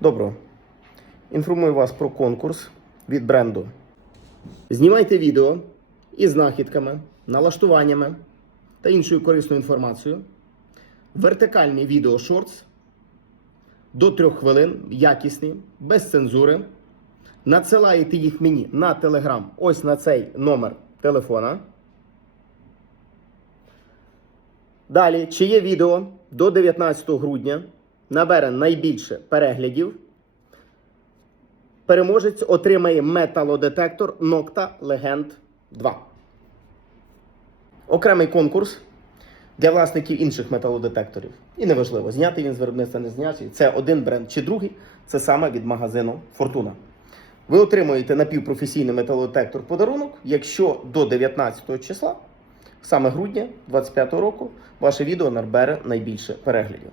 Добро. Інформую вас про конкурс від бренду. Знімайте відео із знахідками, налаштуваннями та іншою корисною інформацією. Вертикальні відео шортс до 3 хвилин, якісні, без цензури. Надсилаєте їх мені на телеграм, ось на цей номер телефона. Далі, чи є відео до 19 грудня набере найбільше переглядів. Переможець отримає металодетектор Nocta Legend 2. Окремий конкурс для власників інших металодетекторів. І неважливо, знятий він з виробництва не знятий. Це один бренд чи другий. Це саме від магазину Фортуна. Ви отримуєте напівпрофесійний металодетектор подарунок, якщо до 19 числа, саме грудня 2025 року, ваше відео набере найбільше переглядів.